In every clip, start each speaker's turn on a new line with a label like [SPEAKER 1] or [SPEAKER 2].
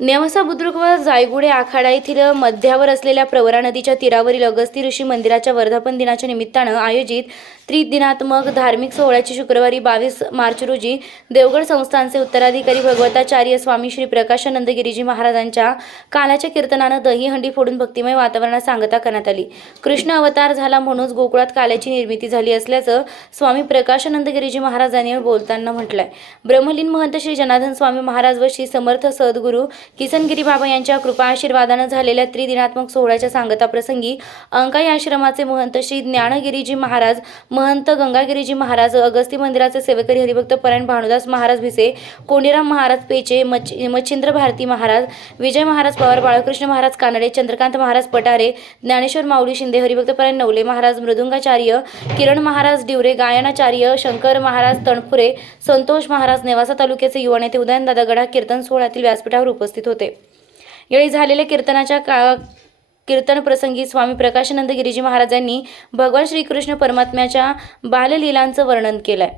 [SPEAKER 1] नेवासा बुद्रुक व जायगुडे आखाडा येथील मध्यावर असलेल्या प्रवरा नदीच्या तीरावरील अगस्ती ऋषी मंदिराच्या वर्धापन दिनाच्या निमित्तानं आयोजित त्रिदिनात्मक धार्मिक सोहळ्याची शुक्रवारी बावीस मार्च रोजी देवगड संस्थानचे उत्तराधिकारी भगवताचार्य स्वामी श्री प्रकाशानंद गिरीजी महाराजांच्या कालाच्या कीर्तनानं दहीहंडी फोडून भक्तिमय वातावरणात सांगता करण्यात आली. कृष्ण अवतार झाला म्हणूनच गोकुळात काल्याची निर्मिती झाली असल्याचं स्वामी प्रकाशानंद गिरीजी महाराजांनी बोलताना म्हटलंय. ब्रह्मलीन महंत श्री जनार्दन स्वामी महाराज व श्री समर्थ सद्गुरू किसनगिरी बाबा यांच्या कृपा आशीर्वादानं झालेल्या त्रिदिनात्मक सोहळ्याच्या सांगता प्रसंगी अंकाई आश्रमाचे महंत श्री ज्ञानगिरीजी महाराज महंत गंगागिरीजी महाराज अगस्ती मंदिराचे सेवेकरी हरिभक्त परायण भानुदास महाराज भिसे कोंडीराम महाराज पेचे मच मच्छिंद्र भारती महाराज विजय महाराज पवार बाळकृष्ण महाराज कानडे चंद्रकांत महाराज पटारे ज्ञानेश्वर माऊली शिंदे हरिभक्त परायण नवले महाराज मृदुंगाचार्य किरण महाराज डिवरे गायनाचार्य शंकर महाराज तणपुरे संतोष महाराज नेवासा तालुक्याचे युवा नेते उदयनदादा गडा कीर्तन सोहळ्यातील व्यासपीठावर उपस्थित होते. यावेळी झालेल्या कीर्तनाच्या का कीर्तन प्रसंगी स्वामी प्रकाशानंद गिरीजी महाराजांनी भगवान श्रीकृष्ण परमात्म्याच्या बाललीलांचं वर्णन केलंय.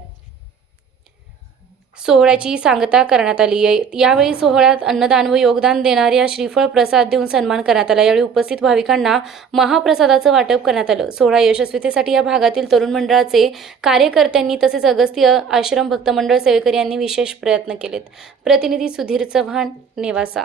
[SPEAKER 1] सोहळ्याची सांगता करण्यात आली आहे. यावेळी सोहळ्यात अन्नदान व योगदान देणाऱ्या श्रीफळ प्रसाद देऊन सन्मान करण्यात आला. यावेळी उपस्थित भाविकांना महाप्रसादाचं वाटप करण्यात आलं. सोहळा यशस्वीतेसाठी या भागातील तरुण मंडळाचे कार्यकर्त्यांनी तसेच अगस्त्य आश्रम भक्त मंडळ सेवेकरी यांनी विशेष प्रयत्न केलेत. प्रतिनिधी सुधीर चव्हाण नेवासा.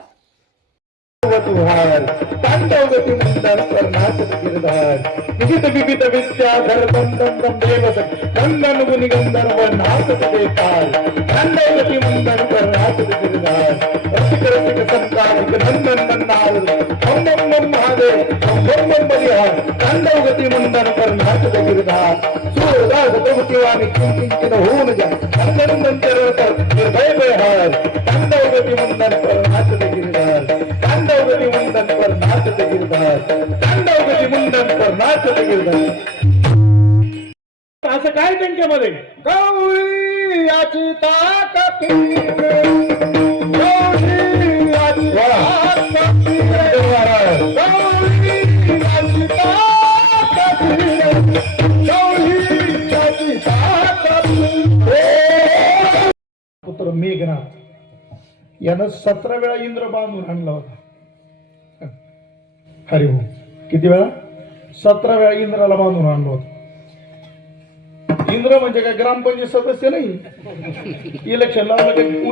[SPEAKER 2] तुहार तांडवगती मंडल कर्नाटक गिरधार विविध विविध विद्याधर बंदन देवसक गंगन गुनि गंधर्व नाचत देताल तांडवगती मंडल कर्नाटक गिरधार रसिक रसिक संतानिक नंदन नंदाल हम बम महादेव हम बम बम बलिहार तांडवगती मंडल कर्नाटक गिरधार सूरदास प्रभुतिवानी किंकिंचित होऊन जा मंगल मंचर कर निर्भय बेहार तांडवगती मंडल गिरधार तांडवगती मुंडन. पर नाचत गिरधार असं काय त्यांच्यामध्ये? याची गौरी ताकद पुत्र मेघनाथ. यानं सतरा वेळा इंद्र बांधून आणला होता. हरी हो किती वेळा? सतरा वेळा इंद्राला बांधून आणलो होतो. इंद्र म्हणजे काय ग्रामपंचायत सदस्य नाही? इलेक्शन लावलं काही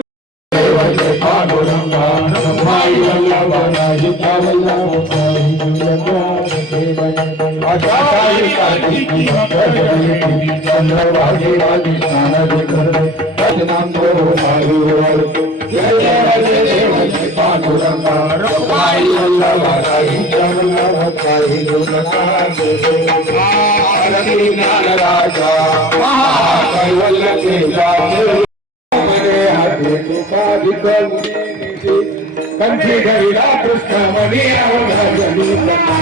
[SPEAKER 3] राजा
[SPEAKER 2] कंठी घरीला कृष्ण मणी Thank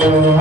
[SPEAKER 3] Thank you.